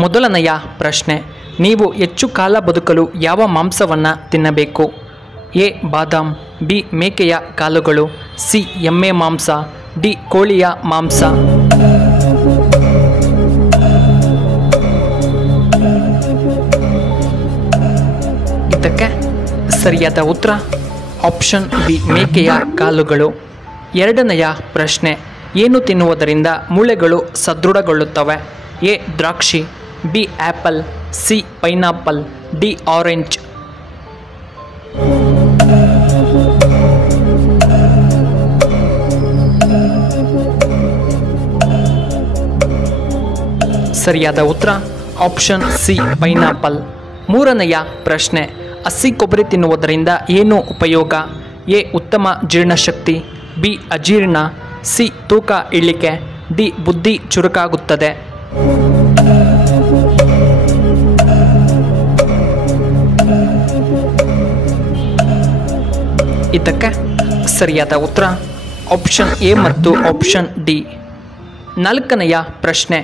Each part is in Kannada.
ಮೊದಲನೆಯ ಪ್ರಶ್ನೆ, ನೀವು ಹೆಚ್ಚು ಕಾಲ ಬದುಕಲು ಯಾವ ಮಾಂಸವನ್ನು ತಿನ್ನಬೇಕು? ಎ ಬಾದಾಮ್, ಬಿ ಮೇಕೆಯ ಕಾಲುಗಳು, ಸಿ ಎಮ್ಮೆ ಮಾಂಸ, ಡಿ ಕೋಳಿಯ ಮಾಂಸ. ಇದಕ್ಕೆ ಸರಿಯಾದ ಉತ್ತರ ಆಪ್ಷನ್ ಬಿ ಮೇಕೆಯ ಕಾಲುಗಳು. ಎರಡನೆಯ ಪ್ರಶ್ನೆ, ಏನು ತಿನ್ನುವುದರಿಂದ ಮೂಳೆಗಳು ಸದೃಢಗೊಳ್ಳುತ್ತವೆ? ಎ ದ್ರಾಕ್ಷಿ, B apple, C pineapple, D orange. ಸರಿಯಾದ ಉತ್ತರ ಆಪ್ಷನ್ ಸಿ ಪೈನಾಪಲ್. ಮೂರನೆಯ ಪ್ರಶ್ನೆ, ಹಸಿ ಕೊಬ್ಬರಿ ತಿನ್ನುವುದರಿಂದ ಏನು ಉಪಯೋಗ? ಎ ಉತ್ತಮ ಜೀರ್ಣಶಕ್ತಿ, ಬಿ ಅಜೀರ್ಣ, ಸಿ ತೂಕ ಇಳಿಕೆ, ಡಿ ಬುದ್ಧಿ ಚುರುಕಾಗುತ್ತದೆ. ಇದಕ್ಕೆ ಸರಿಯಾದ ಉತ್ತರ ಆಪ್ಷನ್ ಎ ಮತ್ತು ಆಪ್ಷನ್ ಡಿ. ನಾಲ್ಕನೆಯ ಪ್ರಶ್ನೆ,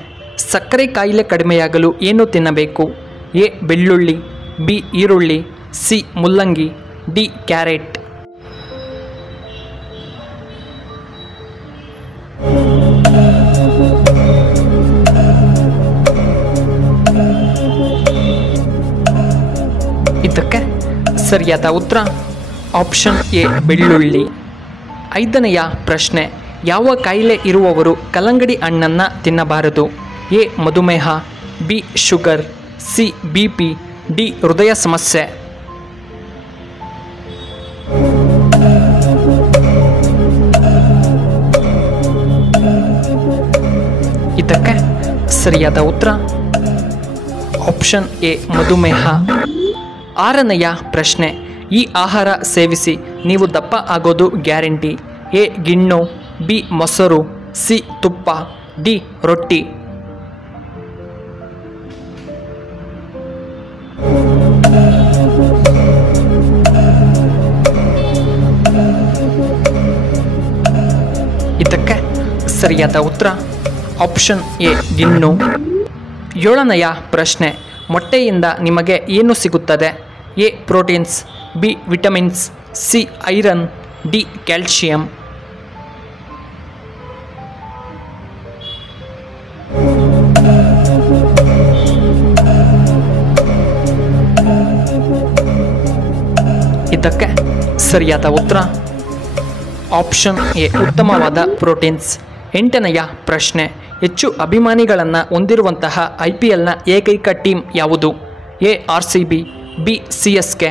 ಸಕ್ಕರೆ ಕಾಯಿಲೆ ಕಡಿಮೆಯಾಗಲು ಏನು ತಿನ್ನಬೇಕು? ಎ ಬೆಳ್ಳುಳ್ಳಿ, ಬಿ ಈರುಳ್ಳಿ, ಸಿ ಮುಲ್ಲಂಗಿ, ಡಿ ಕ್ಯಾರೆಟ್. ಇದಕ್ಕೆ ಸರಿಯಾದ ಉತ್ತರ ಆಪ್ಷನ್ ಎ ಬೆಳ್ಳುಳ್ಳಿ. ಐದನೆಯ ಪ್ರಶ್ನೆ, ಯಾವ ಕಾಯಿಲೆ ಇರುವವರು ಕಲ್ಲಂಗಡಿ ಹಣ್ಣನ್ನು ತಿನ್ನಬಾರದು? ಎ ಮಧುಮೇಹ, B sugar, C B P, D ಹೃದಯ ಸಮಸ್ಯೆ. ಇದಕ್ಕೆ ಸರಿಯಾದ ಉತ್ತರ ಆಪ್ಷನ್ ಎ ಮಧುಮೇಹ. ಆರನೆಯ ಪ್ರಶ್ನೆ, ಈ ಆಹಾರ ಸೇವಿಸಿ ನೀವು ದಪ್ಪ ಆಗೋದು ಗ್ಯಾರಂಟಿ. ಎ ಗಿಣ್ಣು, ಬಿ ಮೊಸರು, ಸಿ ತುಪ್ಪ, ಡಿ ರೊಟ್ಟಿ. ಇದಕ್ಕೆ ಸರಿಯಾದ ಉತ್ತರ ಆಪ್ಷನ್ ಎ ಗಿಣ್ಣು. ಏಳನೆಯ ಪ್ರಶ್ನೆ, ಮೊಟ್ಟೆಯಿಂದ ನಿಮಗೆ ಏನು ಸಿಗುತ್ತದೆ? A proteins, B vitamins, C iron, D calcium. ಇದಕ್ಕೆ ಸರಿಯಾದ ಉತ್ತರ ಆಪ್ಷನ್ ಎ ಉತ್ತಮವಾದ ಪ್ರೋಟೀನ್ಸ್. ಎಂಟನೆಯ ಪ್ರಶ್ನೆ, ಹೆಚ್ಚು ಅಭಿಮಾನಿಗಳನ್ನು ಹೊಂದಿರುವಂತಹ IPLನ ಏಕೈಕ ಟೀಮ್ ಯಾವುದು? A RCB, B CSK,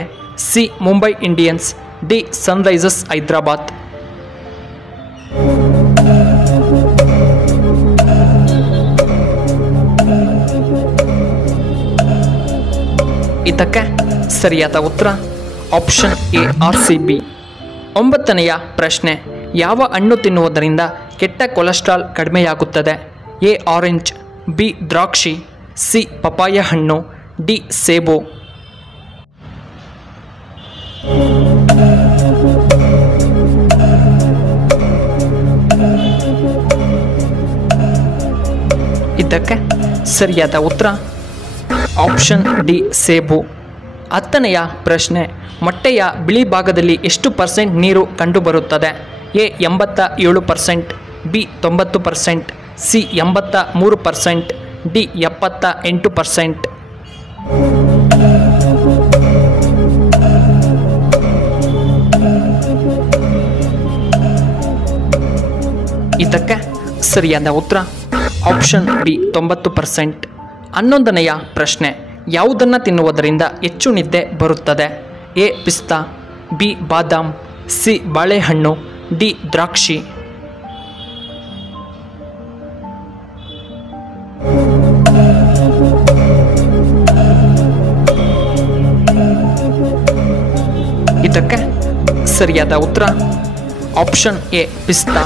C Mumbai Indians, D Sunrisers Hyderabad. ಇದಕ್ಕೆ ಸರಿಯಾದ ಉತ್ತರ ಆಪ್ಷನ್ ಎ RCB. ಒಂಬತ್ತನೆಯ ಪ್ರಶ್ನೆ, ಯಾವ ಹಣ್ಣು ತಿನ್ನುವುದರಿಂದ ಕೆಟ್ಟ ಕೊಲೆಸ್ಟ್ರಾಲ್ ಕಡಿಮೆಯಾಗುತ್ತದೆ? ಎ ಆರೆಂಜ್, ಬಿ ದ್ರಾಕ್ಷಿ, ಸಿ ಪಪಾಯ ಹಣ್ಣು, ಡಿ ಸೇಬು. ಇದಕ್ಕೆ ಸರಿಯಾದ ಉತ್ತರ ಆಪ್ಷನ್ ಡಿ ಸೇಬು. ಹತ್ತನೆಯ ಪ್ರಶ್ನೆ, ಮೊಟ್ಟೆಯ ಬಿಳಿ ಭಾಗದಲ್ಲಿ ಎಷ್ಟು % ನೀರು ಕಂಡುಬರುತ್ತದೆ? A 87%, B 90%, C 83%, D 78%. ಇದಕ್ಕೆ ಸರಿಯಾದ ಉತ್ತರ ಆಪ್ಷನ್ ಬಿ 90%. 11ನೆಯ ಪ್ರಶ್ನೆ, ಯಾವುದನ್ನು ತಿನ್ನುವುದರಿಂದ ಹೆಚ್ಚು ನಿದ್ದೆ ಬರುತ್ತದೆ? ಎ ಪಿಸ್ತಾ, ಬಿ ಬಾದಾಮ್, ಸಿ ಬಾಳೆಹಣ್ಣು, ಡಿ ದ್ರಾಕ್ಷಿ. ಇದಕ್ಕೆ ಸರಿಯಾದ ಉತ್ತರ ಆಪ್ಷನ್ ಎ ಪಿಸ್ತಾ.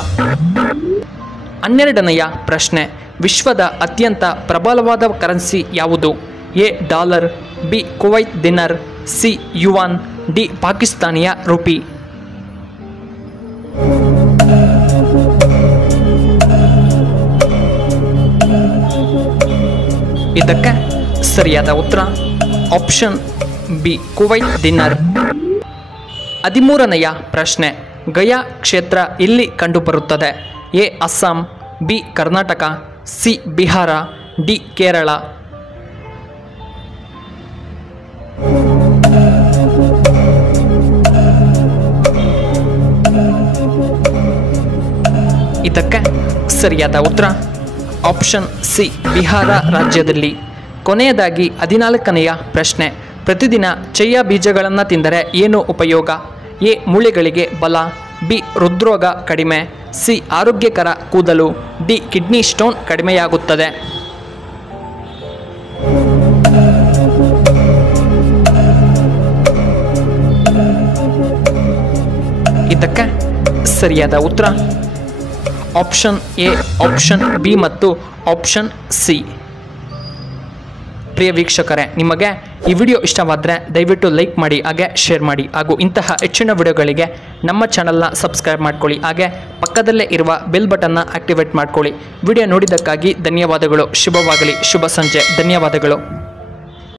12ನೆಯ ಪ್ರಶ್ನೆ, ವಿಶ್ವದ ಅತ್ಯಂತ ಪ್ರಬಲವಾದ ಕರೆನ್ಸಿ ಯಾವುದು? A dollar, B Kuwait dinar, C yuan, D ಪಾಕಿಸ್ತಾನಿಯ ರೂಪಿ. ಇದಕ್ಕೆ ಸರಿಯಾದ ಉತ್ತರ ಆಪ್ಷನ್ ಬಿ ಕುವೈತ್ ದಿನಾರ್. 13ನೆಯ ಪ್ರಶ್ನೆ, ಗಯಾ ಕ್ಷೇತ್ರ ಎಲ್ಲಿ ಕಂಡುಬರುತ್ತದೆ? A Assam, B Karnataka, C Bihar, D Kerala. ಇದಕ್ಕೆ ಸರಿಯಾದ ಉತ್ತರ ಆಪ್ಷನ್ ಸಿ ಬಿಹಾರ ರಾಜ್ಯದಲ್ಲಿ. ಕೊನೆಯದಾಗಿ 14ನೆಯ ಪ್ರಶ್ನೆ, ಪ್ರತಿದಿನ ಚಯ್ಯ ಬೀಜಗಳನ್ನು ತಿಂದರೆ ಏನು ಉಪಯೋಗ? ಎ ಮೂಳೆಗಳಿಗೆ ಬಲ, ಬಿ ಹೃದ್ರೋಗ ಕಡಿಮೆ, ಸಿ ಆರೋಗ್ಯಕರ ಕೂದಲು, ಡಿ ಕಿಡ್ನಿ ಸ್ಟೋನ್ ಕಡಿಮೆಯಾಗುತ್ತದೆ. ಇದಕ್ಕೆ ಸರಿಯಾದ ಉತ್ತರ ಆಪ್ಷನ್ ಎ, ಆಪ್ಷನ್ ಬಿ ಮತ್ತು ಆಪ್ಷನ್ ಸಿ. ಪ್ರಿಯ ವೀಕ್ಷಕರೇ, ನಿಮಗೆ ಈ ವಿಡಿಯೋ ಇಷ್ಟವಾದರೆ ದಯವಿಟ್ಟು ಲೈಕ್ ಮಾಡಿ, ಹಾಗೆ ಶೇರ್ ಮಾಡಿ, ಹಾಗೂ ಇಂತಹ ಹೆಚ್ಚಿನ ವಿಡಿಯೋಗಳಿಗೆ ನಮ್ಮ ಚಾನಲ್ನ ಸಬ್ಸ್ಕ್ರೈಬ್ ಮಾಡ್ಕೊಳ್ಳಿ, ಹಾಗೆ ಪಕ್ಕದಲ್ಲೇ ಇರುವ ಬೆಲ್ ಬಟನ್ನ ಆಕ್ಟಿವೇಟ್ ಮಾಡ್ಕೊಳ್ಳಿ. ವಿಡಿಯೋ ನೋಡಿದ್ದಕ್ಕಾಗಿ ಧನ್ಯವಾದಗಳು. ಶುಭವಾಗಲಿ. ಶುಭ ಸಂಜೆ. ಧನ್ಯವಾದಗಳು.